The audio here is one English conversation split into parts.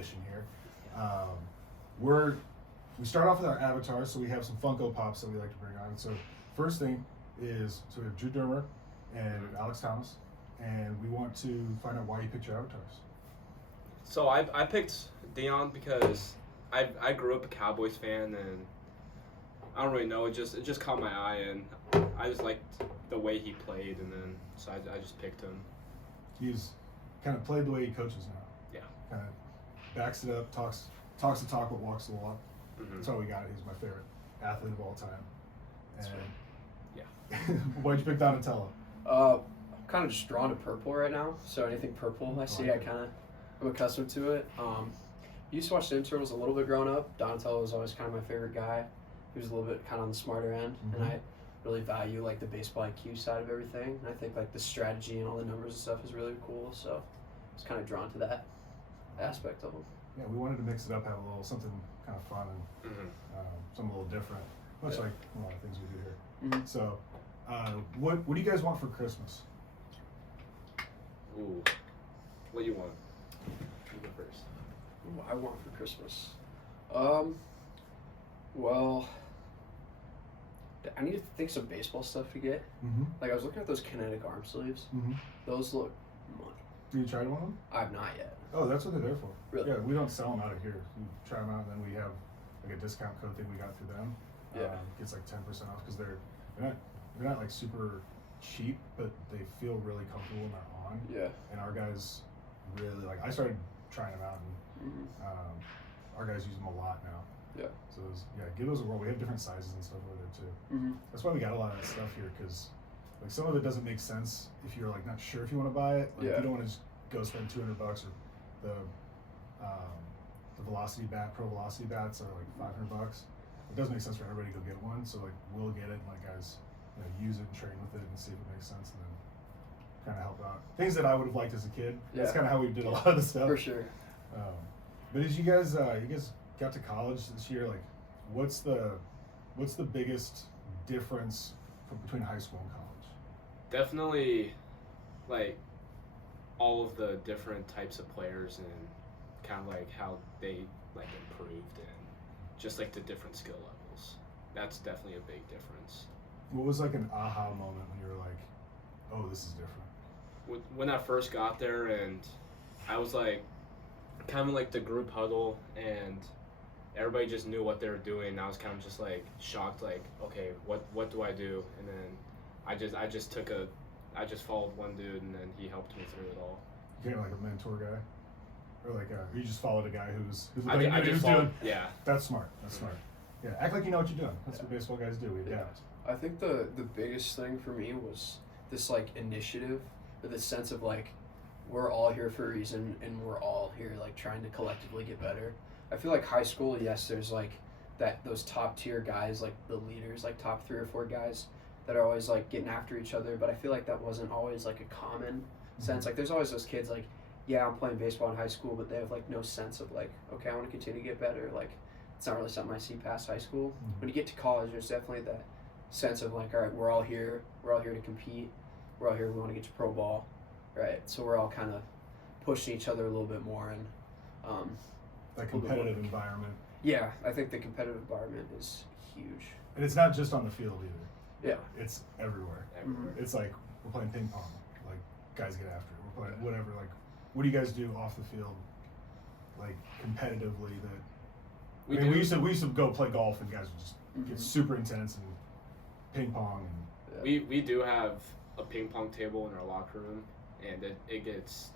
tradition here. We start off with our avatars, so we have some Funko Pops that we like to bring on. So first thing is, so we have Drew Deremer and Alex Thomas, and we want to find out why you picked your avatars. So I picked Dion because I grew up a Cowboys fan, and I don't really know, it just caught my eye, and I just liked the way he played, and then so I just picked him. He's kind of played the way he coaches now. Yeah. Kind of backs it up, talks the talk, but walks the walk. Mm-hmm. That's why we got it. He's my favorite athlete of all time. And yeah. Why'd you pick Donatello? I'm kind of just drawn to purple right now, so anything purple I see, I'm accustomed to it. Used to watch the Turtles a little bit growing up. Donatello was always kind of my favorite guy. He was a little bit kind of on the smarter end, and I really value like the baseball IQ side of everything. And I think like the strategy and all the numbers and stuff is really cool. So I was kind of drawn to that aspect of him. Yeah, we wanted to mix it up, have a little something kind of fun and something a little different, much like a lot of things we do here. Mm-hmm. So, what do you guys want for Christmas? Ooh, what do you want? You go first. What I want for Christmas? Well, I need to think some baseball stuff to get. Mm-hmm. Like I was looking at those kinetic arm sleeves. Mm-hmm. Those look money. You tried one of them? I have not yet. Oh, that's what they're there for. Really? Yeah, we don't sell them out of here. We try them out, and then we have like a discount code thing we got through them. Yeah, it's like 10% off because they're not like super cheap, but they feel really comfortable when they're on. Yeah. And our guys really like. I started trying them out, and our guys use them a lot now. Yeah. So give those a whirl. We have different sizes and stuff over there too. Mm-hmm. That's why we got a lot of that stuff here because like some of it doesn't make sense if you're like not sure if you want to buy it. Like you don't want to just go spend $200 or the velocity bat, pro velocity bats are like $500. It doesn't make sense for everybody to go get one, so like we'll get it and like guys use it and train with it and see if it makes sense and then kind of help out. Things that I would have liked as a kid. Yeah. That's kind of how we did a lot of the stuff. For sure. But as you guys got to college this year, like what's the biggest difference between high school and college? Definitely like all of the different types of players and kind of like how they like improved and just like the different skill levels. That's definitely a big difference. What was like an aha moment when you were like, oh, this is different? When I first got there and I was like kind of like the group huddle and everybody just knew what they were doing and I was kind of just like shocked like, okay, what do I do? And then I just followed one dude and then he helped me through it all. You kind of like a mentor guy? Or like you just followed a guy who's doing. Yeah. That's smart. That's smart. Yeah, act like you know what you're doing. That's what baseball guys do. We adapt. I think the biggest thing for me was this like initiative or this sense of like we're all here for a reason and we're all here like trying to collectively get better. I feel like high school, yes, there's like those top tier guys, like the leaders, like top 3 or 4 guys that are always like getting after each other, but I feel like that wasn't always like a common sense. Like there's always those kids like, yeah, I'm playing baseball in high school, but they have like no sense of like, okay, I want to continue to get better. Like it's not really something I see past high school. When you get to college, there's definitely that sense of like, all right, we're all here to compete. We're all here, we want to get to pro ball, right? So we're all kind of pushing each other a little bit more and that competitive environment. Yeah, I think the competitive environment is huge. And it's not just on the field either. Yeah. It's everywhere. It's like we're playing ping pong. Like guys get after it. We're playing whatever. Like, what do you guys do off the field, like competitively? We used to go play golf and guys would just get super intense and ping pong and. We do have a ping pong table in our locker room, and it gets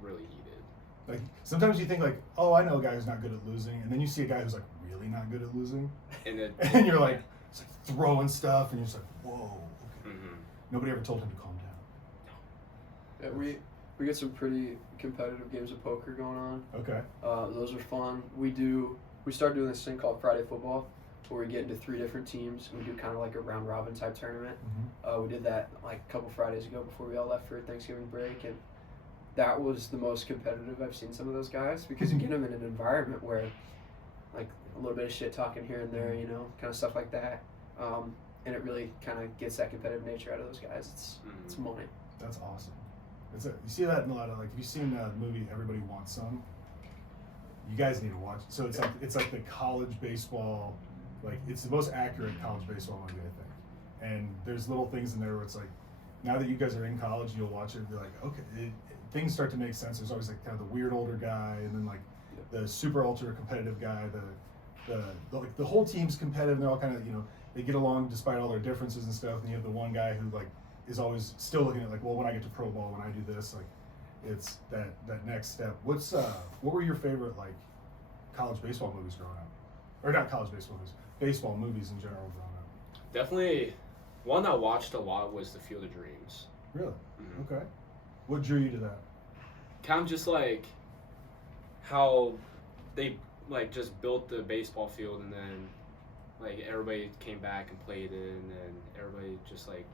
really heated. Like sometimes you think like, oh, I know a guy who's not good at losing, and then you see a guy who's like really not good at losing, and you're like, it's like throwing stuff, and you're just like, whoa. Okay. Nobody ever told him to calm down. Yeah, we get some pretty competitive games of poker going on. Okay. Those are fun. We start doing this thing called Friday Football, where we get into 3 different teams and we do kind of like a round robin type tournament. We did that like a couple Fridays ago before we all left for Thanksgiving break, and that was the most competitive I've seen some of those guys because you get them in an environment where like a little bit of shit talking here and there, you know, kind of stuff like that. And it really kind of gets that competitive nature out of those guys. It's money. That's awesome. You see that in a lot of like, have you seen the movie Everybody Wants Some? you guys need to watch. So it's like the college baseball, like it's the most accurate college baseball movie, I think. And there's little things in there where it's like, now that you guys are in college, you'll watch it and be like, okay, things start to make sense. There's always like kind of the weird older guy, and then like the super ultra competitive guy. The whole team's competitive. And they're all kind of, you know, they get along despite all their differences and stuff. And you have the one guy who like is always still looking at like, well, when I get to pro ball, when I do this, like it's that next step. What were your favorite like college baseball movies growing up, or not college baseball movies, baseball movies in general growing up? Definitely, one I watched a lot was The Field of Dreams. Really? Mm-hmm. Okay. What drew you to that? Kind of just like how they like just built the baseball field, and then like everybody came back and played it, and then everybody just like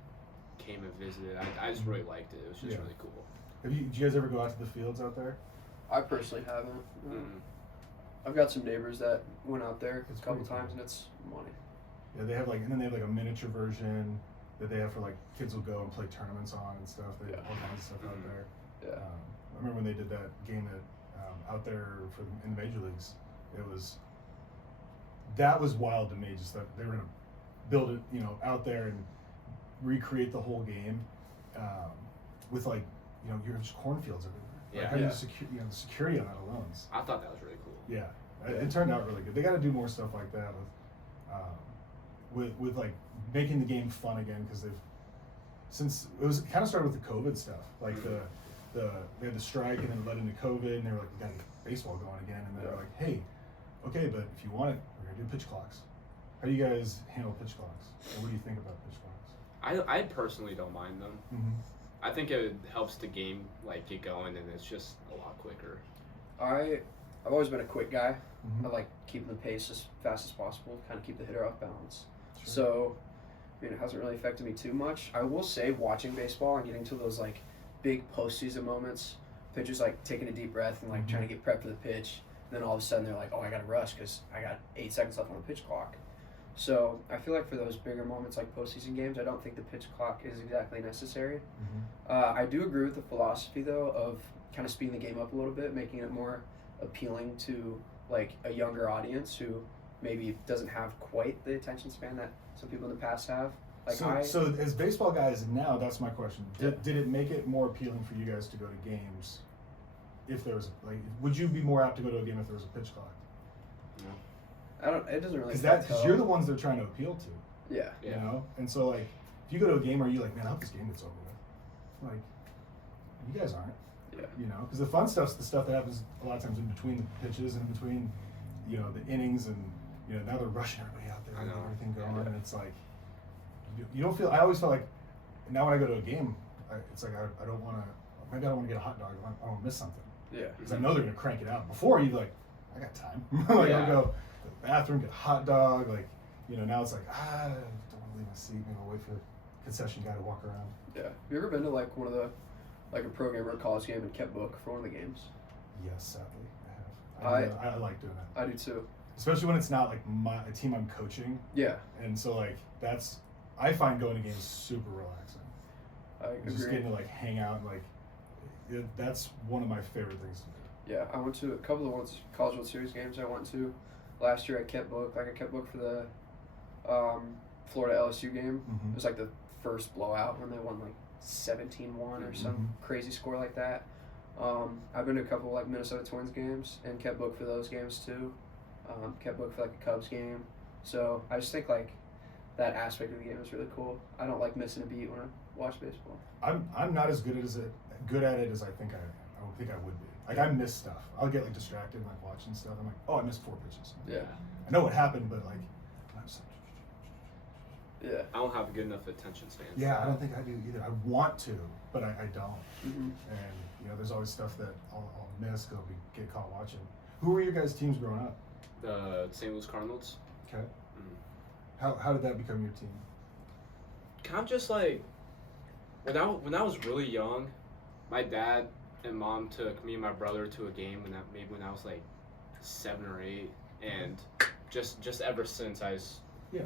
came and visited. I just really liked it. It was just really cool. Did you guys ever go out to the fields out there? I personally haven't. Mm-hmm. I've got some neighbors that went out there It's a couple pretty cool. times, and it's money. Yeah, they have like, and then they have like a miniature version that they have for like kids will go and play tournaments on and stuff. They have all kinds of stuff out there. Yeah. I remember when they did that game out there in the major leagues. That was wild to me. Just that they were gonna build it, you know, out there and recreate the whole game with like, you know, your just cornfields everywhere. Like, how do you the security on that alone. I thought that was really cool. Yeah, it turned out really good. They got to do more stuff like that with like making the game fun again, because since it was kind of started with the COVID stuff, like they had the strike and then it led into COVID, and they were like, we got to get baseball going again, and then they're like, hey, okay, but if you want it, we're gonna do pitch clocks. How do you guys handle pitch clocks? And what do you think about pitch clocks? I personally don't mind them. Mm-hmm. I think it helps the game like get going, and it's just a lot quicker. I've always been a quick guy. Mm-hmm. I like keeping the pace as fast as possible, kind of keep the hitter off balance. Sure. So, I mean, it hasn't really affected me too much. I will say, watching baseball and getting to those like big postseason moments, pitchers like taking a deep breath and like trying to get prepped for the pitch, and then all of a sudden they're like, oh, I got to rush because I got 8 seconds left on the pitch clock. So I feel like for those bigger moments like postseason games, I don't think the pitch clock is exactly necessary. Mm-hmm. I do agree with the philosophy though of kind of speeding the game up a little bit, making it more appealing to like a younger audience who maybe doesn't have quite the attention span that some people in the past have. Like so as baseball guys now, that's my question. Did it make it more appealing for you guys to go to games? If there was would you be more apt to go to a game if there was a pitch clock? It doesn't really. Because you're the ones they're trying to appeal to. Yeah. You know, and so like, if you go to a game, are you like, man, I hope this game gets over with? Like, you guys aren't. Yeah. You know, because the fun stuff's the stuff that happens a lot of times in between the pitches and in between, you know, the innings, and you know now they're rushing everybody out there and everything going, and it's like, you don't feel. I always felt like, now when I go to a game, it's like I don't want to. Maybe I don't want to get a hot dog. I don't want to miss something. Yeah. Because I know they're gonna crank it out. Before you like, I got time. Like I'll go to the bathroom, get a hot dog. Like, you know, now it's like I don't want to leave my seat. Maybe I'll wait for the concession guy to walk around. Yeah. Have you ever been to like one of the, like a pro game or a college game and kept book for one of the games? Yes, sadly, I have. I like doing that. I do too. Especially when it's not like a team I'm coaching. Yeah. And so like I find going to games super relaxing. I agree. Just getting to like hang out and like that's one of my favorite things to do. Yeah, I went to a couple of College World Series games I went to last year. I kept book for the Florida LSU game. Mm-hmm. It was like the first blowout when they won like 17-1 or some crazy score like that. I've been to a couple of like Minnesota Twins games and kept book for those games too. Kept book for like a Cubs game. So I just think like that aspect of the game is really cool. I don't like missing a beat when I watch baseball. I'm not as good at it as I think I would be. Like I miss stuff. I'll get like distracted like watching stuff. I'm like, oh, I missed 4 pitches. Yeah. I know what happened, but like, I'm just like, yeah. I don't have a good enough attention span. Yeah, I don't think I do either. I want to, but I don't. Mm-hmm. And you know, there's always stuff that I'll miss because I'll get caught watching. Who were your guys' teams growing up? The St. Louis Cardinals. Okay. How did that become your team? Kind of just like when I was really young, my dad and mom took me and my brother to a game when I was like 7 or 8, and just ever since I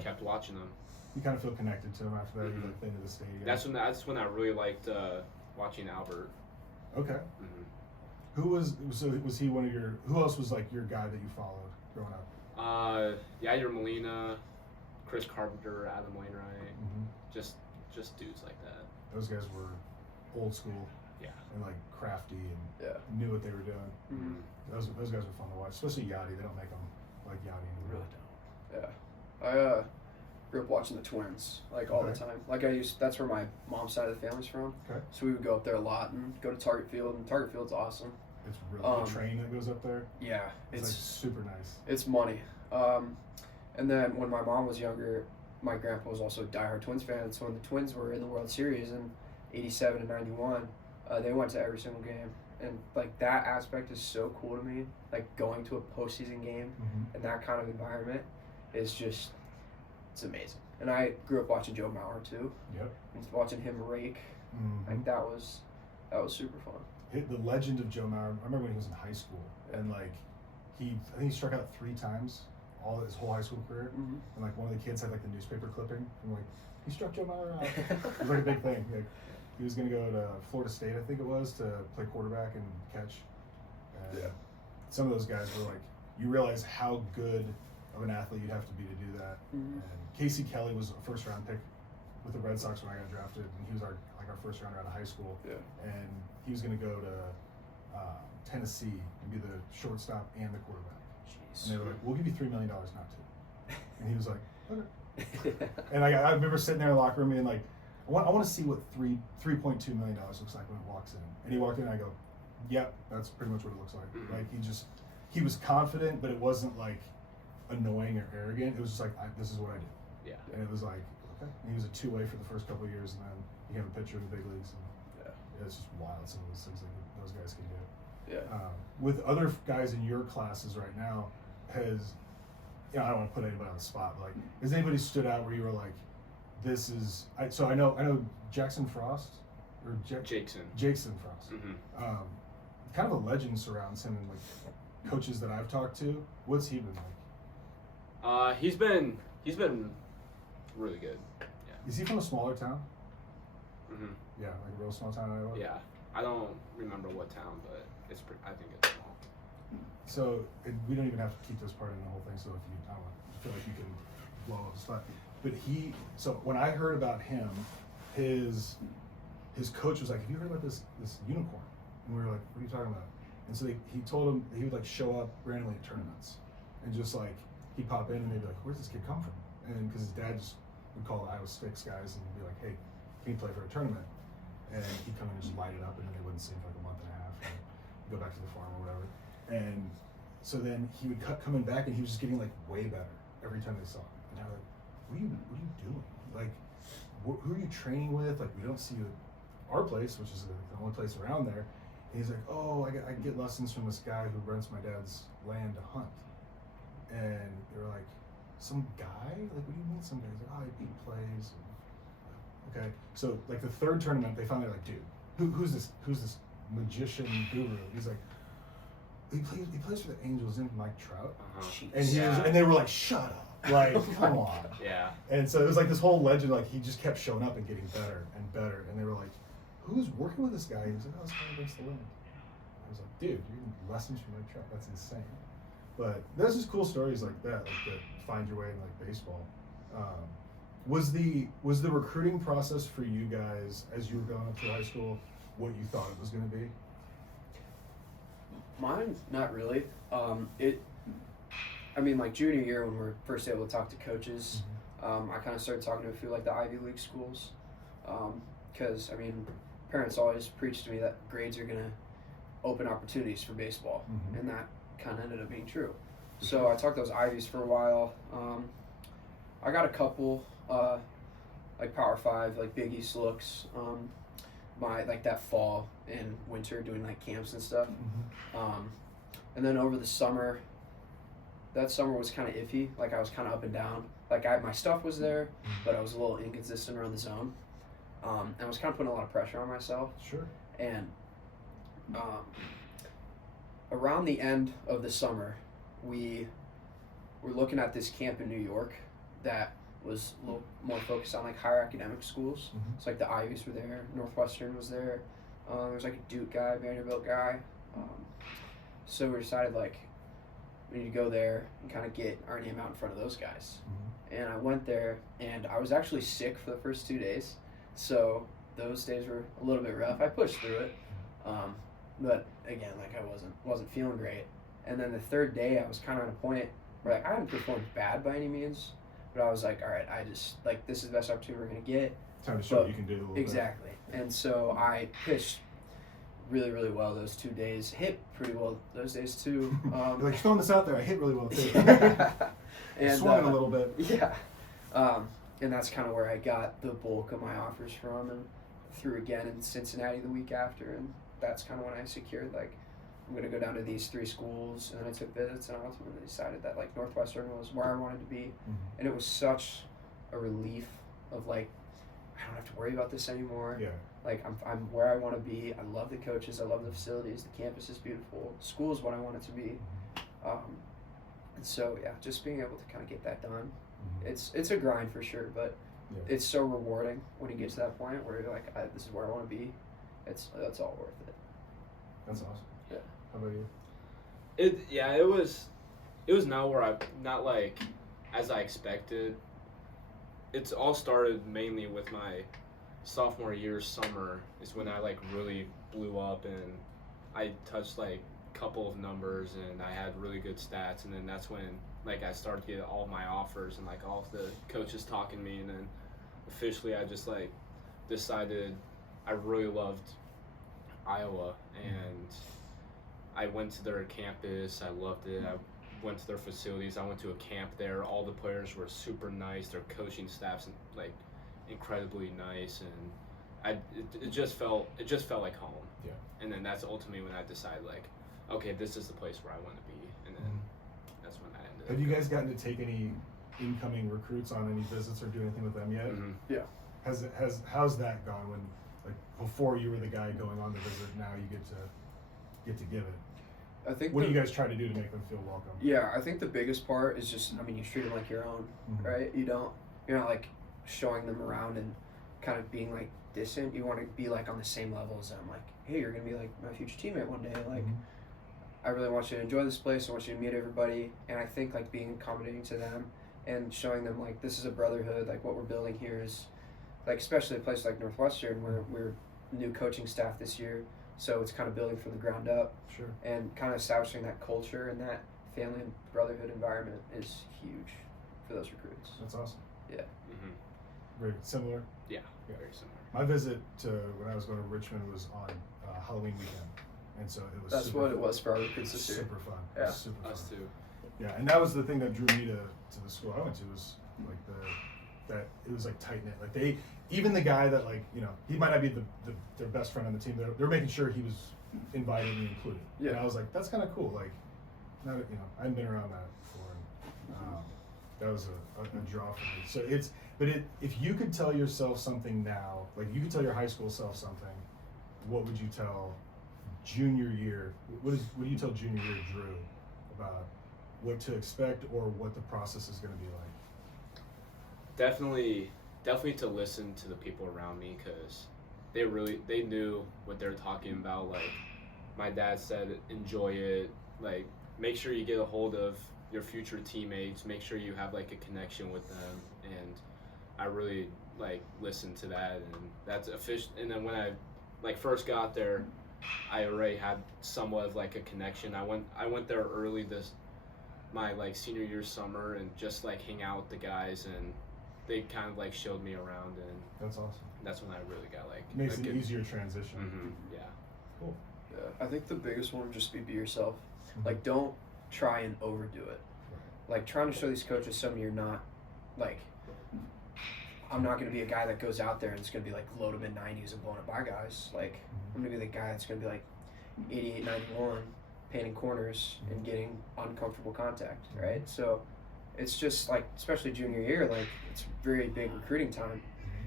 kept watching them. You kind of feel connected to them after that. You looked into the stadium. That's when I really liked watching Albert. Okay. Was he one of your? Who else was like your guy that you followed growing up? Yair Molina, Chris Carpenter, Adam Wainwright, Mm-hmm. just dudes like that. Those guys were old school. Yeah. And like crafty and Yeah. knew what they were doing. Mm-hmm. Those guys were fun to watch, especially Yachty. They don't make them like Yachty anymore. Really don't. Yeah. I grew up watching the Twins like all the time. Like that's where my mom's side of the family's from. Okay. So we would go up there a lot and go to Target Field, and Target Field's awesome. It's really the train that goes up there. Yeah, it's like super nice. It's money. And then when my mom was younger, my grandpa was also a diehard Twins fan. So when the Twins were in the World Series in '87 and '91, they went to every single game. And like that aspect is so cool to me. Like going to a postseason game and that kind of environment is just, it's amazing. And I grew up watching Joe Mauer too. Yep. And watching him rake, like that was super fun. The legend of Joe Mauer. I remember when he was in high school, and like I think he struck out 3 times his whole high school career. And like one of the kids had like the newspaper clipping and like he struck Joe Mauer out. It was like a big thing. Like he was gonna go to Florida State, I think it was, to play quarterback and catch. And some of those guys were like, you realize how good of an athlete you'd have to be to do that. And Casey Kelly was a first round pick with the Red Sox when I got drafted, and he was our first rounder out of high school. Yeah. And he was going to go to Tennessee and be the shortstop and the quarterback. Jeez. And they were like, "We'll give you $3 million not to." And he was like, "Okay." And I remember sitting there in the locker room and like, I want to see what $3.2 million looks like when it walks in. And he walked in, and I go, "Yep, that's pretty much what it looks like." Like he was confident, but it wasn't like annoying or arrogant. It was just like, this is what I do. Yeah. And it was like, okay. And he was a 2-way for the first couple of years, and then became a pitcher in the big leagues. And it's just wild, some of those things that those guys can do. Yeah. With other guys in your classes right now, I don't want to put anybody on the spot, but like, has anybody stood out where you were like, this is? So I know Jackson Frost or Jackson Frost. Kind of a legend surrounds him, and like coaches that I've talked to. What's he been like? He's been really good. Yeah. Is he from a smaller town? Yeah, like a real small town in Iowa? Yeah. I don't remember what town, but I think it's small. So we don't even have to keep this part in the whole thing. So if you, I don't know, feel like you can blow up the spot. But so when I heard about him, his coach was like, "Have you heard about this unicorn?" And we were like, "What are you talking about?" And so he told him he would like show up randomly at tournaments, and just like he'd pop in and they'd be like, "Where's this kid come from?" And because his dad just would call the Iowa Sticks guys and be like, "Hey, can you play for a tournament?" And he'd come in and just light it up, and then they wouldn't see him for like a month and a half, and go back to the farm or whatever. And so then he would coming back, and he was just getting like way better every time they saw him. And I was like, what are you doing? Like, who are you training with? Like, we don't see you at our place, which is the only place around there. And he's like, "Oh, I get lessons from this guy who rents my dad's land to hunt." And they were like, "Some guy? Like, what do you mean some guy?" He's like, "Oh, he plays." Okay, so like the third tournament, they finally like, "Dude, who's this magician guru?" He's like, he plays for the Angels, and Mike Trout. And they were like, "Shut up, like come on." Yeah. And so it was like this whole legend, like he just kept showing up and getting better and better. And they were like, "Who's working with this guy?" And he was like, "Oh, this guy against the wind." I was like, "Dude, you're getting lessons from Mike Trout. That's insane." But there's just cool stories like that find your way in like baseball. Was the recruiting process for you guys as you were going up through high school what you thought it was going to be? Mine, not really. Like junior year when we were first able to talk to coaches, I kind of started talking to a few like the Ivy League schools, because parents always preached to me that grades are gonna open opportunities for baseball, and that kind of ended up being true. So I talked to those Ivies for a while. I got a couple like Power 5, like Big East looks. That fall and winter doing like camps and stuff. And then over the summer, that summer was kind of iffy. Like I was kind of up and down. Like my stuff was there, but I was a little inconsistent around the zone. And I was kind of putting a lot of pressure on myself. Sure. And around the end of the summer, we were looking at this camp in New York that was a little more focused on like higher academic schools. So like the Ivies were there, Northwestern was there. There was like a Duke guy, Vanderbilt guy. So we decided, like, we need to go there and kind of get our name out in front of those guys. And I went there, and I was actually sick for the first 2 days. So those days were a little bit rough. I pushed through it. But again, like, I wasn't feeling great. And then the third day, I was kind of on a point where, like, I hadn't performed bad by any means, but I was like, all right, I just, like, this is the best opportunity we're going to get. Time to show what you can do a little Exactly. And so I pitched really, really well those 2 days. Hit pretty well those days, too. You're like, throwing this out there, I hit really well, too. And swung it a little bit. Yeah. And that's kind of where I got the bulk of my offers from, and threw again in Cincinnati the week after, and that's kind of when I secured, like, I'm going to go down to these 3 schools, and then I took visits, and I ultimately decided that, like, Northwestern was where I wanted to be, and it was such a relief of, like, I don't have to worry about this anymore. Yeah. Like, I'm where I want to be. I love the coaches. I love the facilities. The campus is beautiful. School is what I want it to be. And so, yeah, just being able to kind of get that done. It's a grind for sure, but it's so rewarding when you get to that point where you're like, this is where I want to be. That's all worth it. That's awesome. Yeah. How about you? It was not like as I expected. It's all started mainly with my sophomore year summer is when I, like, really blew up, and I touched, like, a couple of numbers, and I had really good stats, and then that's when, like, I started to get all my offers and, like, all of the coaches talking to me, and then officially I just, like, decided I really loved Iowa, and I went to their campus. I loved it. I went to their facilities. I went to a camp there. All the players were super nice. Their coaching staff's, like, incredibly nice, and it just felt like home. Yeah. And then that's ultimately when I decided, like, okay, this is the place where I want to be, and then that's when I ended. Have you guys gotten to take any incoming recruits on any visits or do anything with them yet? Yeah. How's that gone when, like, before you were the guy going on the visit, now you get to give it? I think what do you guys try to do to make them feel welcome? Yeah, I think the biggest part is just, I mean, you treat them like your own, right? You're not, like, showing them around and kind of being, like, distant. You want to be, like, on the same level as them. Like, hey, you're going to be, like, my future teammate one day. Like, I really want you to enjoy this place. I want you to meet everybody. And I think, like, being accommodating to them and showing them, like, this is a brotherhood. Like, what we're building here is, like, especially a place like Northwestern where we're new coaching staff this year. So it's kind of building from the ground up. Sure. And kind of establishing that culture and that family and brotherhood environment is huge for those recruits. That's awesome. Yeah. Very similar? Yeah, very similar. My visit to when I was going to Richmond was on Halloween weekend. And so it was That's what it was for our recruits this year. super fun. Yeah. Super fun. Us too. Yeah, and that was the thing that drew me to the school I went to was, like, that it was, like, tight knit. Like, even the guy that, like, you know, he might not be their best friend on the team. They're making sure he was invited and included. Yeah. And I was like, that's kind of cool. Like, not, you know, I hadn't been around that before. And, that was a draw for me. So if you could tell yourself something now, like, you could tell your high school self something, what would you tell junior year? What do you tell junior year Drew about what to expect or what the process is going to be like? Definitely to listen to the people around me, because they knew what they're talking about. Like, my dad said, enjoy it. Like, make sure you get a hold of your future teammates. Make sure you have, like, a connection with them. And I really, like, listened to that, and that's official. And then when I, like, first got there, I already had somewhat of, like, a connection. I went there early my, like, senior year summer, and just, like, hang out with the guys, and they kind of, like, showed me around, and That's awesome. that's when I really got, like, Makes a it good, easier transition. Yeah. Cool. Yeah. I think the biggest one would just be yourself. Like, don't try and overdo it. Like, trying to show these coaches something you're not, like, I'm not going to be a guy that goes out there and it's going to be, like, low to mid-90s and blowing up by guys. Like, I'm going to be the guy that's going to be, like, 88, 91, painting corners and getting uncomfortable contact, right? So it's just, like, especially junior year, like, it's very big recruiting time.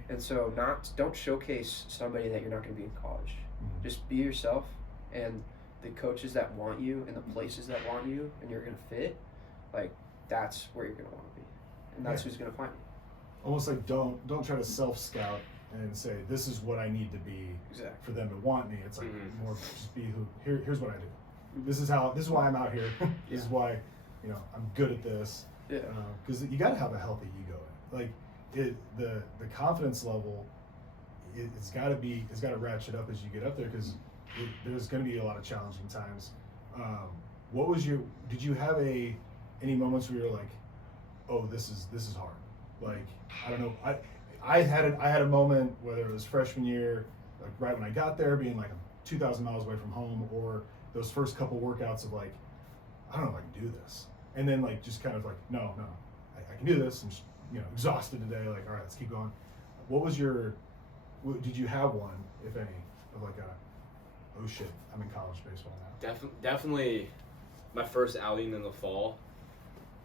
And so don't showcase somebody that you're not going to be in college. Just be yourself, and the coaches that want you and the places that want you and you're going to fit, like, that's where you're going to want to be. And that's who's going to find you. Almost like don't try to self-scout and say, this is what I need to be Exactly. for them to want me. It's like more just be who, here's what I do. This is why I'm out here. This is why, I'm good at this. Yeah. Because you got to have a healthy ego. Like the confidence level, it's got to ratchet up as you get up there because there's going to be a lot of challenging times. Did you have any moments where you're like, oh, this is hard? Like, I don't know. I had a moment, whether it was freshman year, like right when I got there, being like 2,000 miles away from home, or those first couple workouts of like, I don't know if I can do this. And then like just kind of like, no, I can do this. I'm just, exhausted today. Like, all right, let's keep going. Did you have one, if any, of like oh shit, I'm in college baseball now? Definitely my first outing in the fall.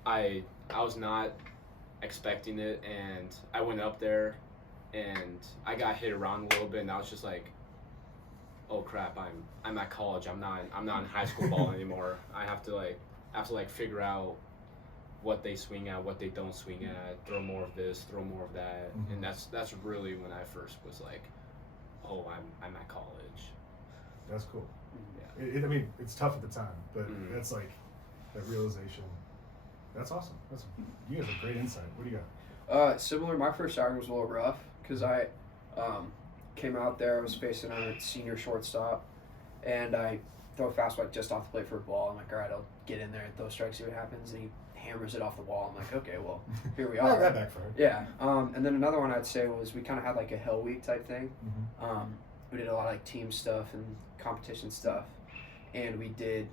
I was not expecting it, and I went up there and I got hit around a little bit, and I was just like, oh crap, I'm at college. I'm not in high school ball anymore. I have to figure out what they swing at, what they don't swing at, throw more of this, throw more of that. Mm-hmm. And that's really when I first was like, oh, I'm at college. That's cool. Yeah. I mean, it's tough at the time, but Mm-hmm. that's like that realization. That's awesome. You have a great insight. What do you got? Similar. My first outing was a little rough because I came out there. I was facing a senior shortstop, and I throw a fastball just off the plate for a ball. I'm like, all right, I'll get in there and throw strikes, see what happens. And he hammers it off the wall. I'm like, okay, well, here we are. That backfired. Yeah. And then another one I'd say was we kind of had like a Hell Week type thing. Mm-hmm. We did a lot of like team stuff and competition stuff, and we did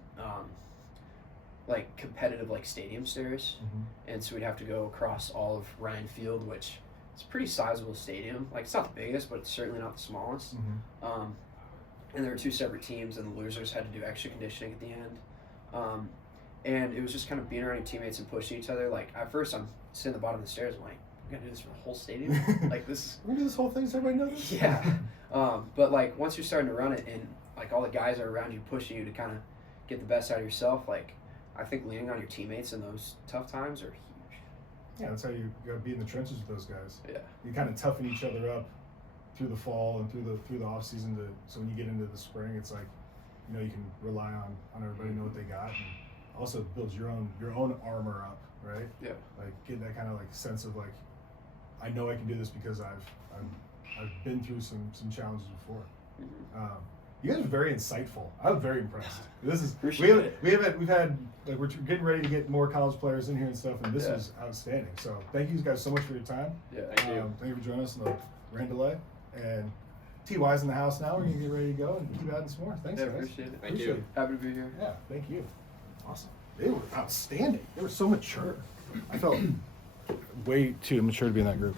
like competitive like stadium stairs. Mm-hmm. And so we'd have to go across all of Ryan Field, which is a pretty sizable stadium. Like, it's not the biggest, but it's certainly not the smallest. Mm-hmm. And there were two separate teams, and the losers had to do extra conditioning at the end. And it was just kind of being around your teammates and pushing each other. Like, at first, I'm sitting at the bottom of the stairs. I'm like, we're going to do this for the whole stadium? Like, this... We're going to do this whole thing so everybody knows? Yeah. But, like, once you're starting to run it and, like, all the guys are around you pushing you to kind of get the best out of yourself, like, I think leaning on your teammates in those tough times are huge. Yeah, that's how you got to be in the trenches with those guys. Yeah. You kind of toughen each other up through the fall and through the off season so when you get into the spring, it's like, you can rely on everybody, know what they got, and also builds your own armor up, right? Yeah. Like getting that kind of like sense of like, I know I can do this because I've been through some challenges before. Mm-hmm. You guys are very insightful. I'm very impressed. This is Appreciate we've had like we're getting ready to get more college players in here and stuff, and this was outstanding. So thank you guys so much for your time. Yeah. Thank you. Thank you for joining us in the rain delay. And TY's in the house now. We're gonna get ready to go and keep adding some more. Thanks, Yeah, guys. appreciate it. Thank you. Happy to be here. Yeah, thank you. Awesome. They were outstanding. They were so mature. I felt way too immature to be in that group.